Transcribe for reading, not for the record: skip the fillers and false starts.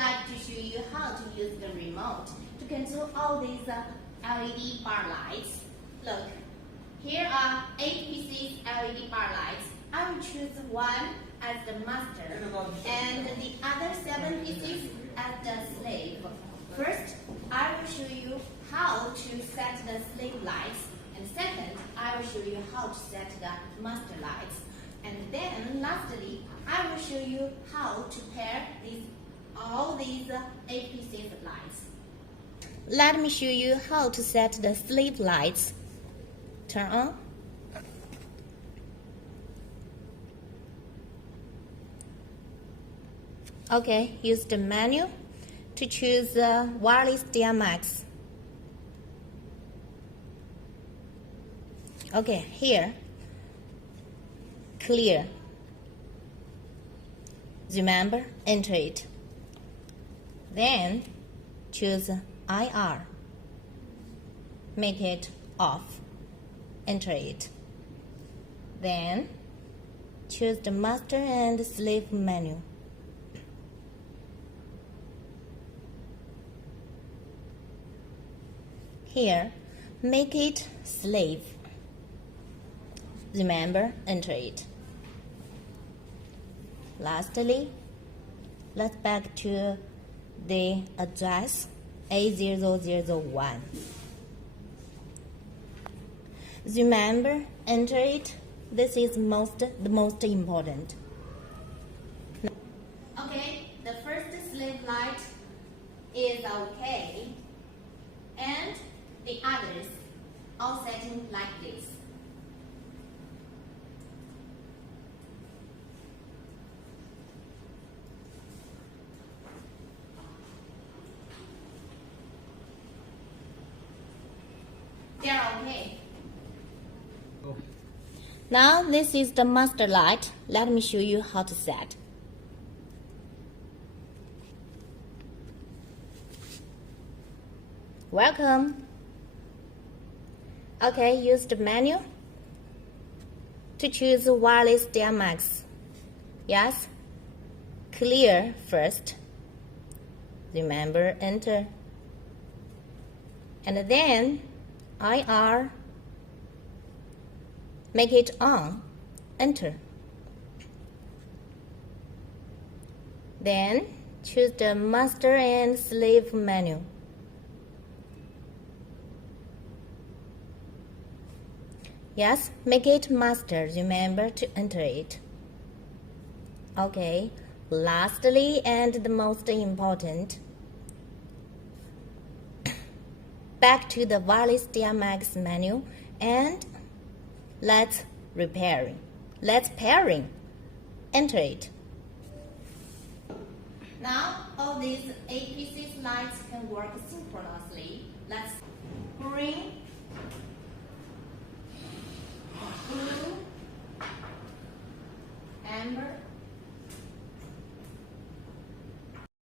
like to show you how to use the remote to control all these LED bar lights. Look, here are 8 pieces LED bar lights. I will choose one as the master and the other 7 pieces as the slave. First, I will show you how to set the slave lights, and second, I will show you how to set the master lights. And then lastly, I will show you how to pair all these 8 pieces of lights. Let me show you how to set the slave lights. Turn on. Okay, use the menu to choose wireless DMX. Okay, here, clear. Remember, enter it. Then choose IR. Make it off. Enter it. Then choose the master and slave menu. Here, make it slave. Remember, enter it. Lastly, let's back to the address A0001. Remember, enter it. This is the most important. Okay, the first slave light is okay, and the others all setting like this. They're okay. Now this is the master light. Let me show you how to set. Welcome. Okay, use the menu to choose wireless DMX. Yes, clear first. Remember, enter. And then IR. Make it on. Enter. Then choose the master and slave menu. Yes, make it master. Remember to enter it. Okay, lastly and the most important, back to the wireless DMX menu and let's pairing. Enter it. Now all these 8 pieces lights can work synchronously. Let's green,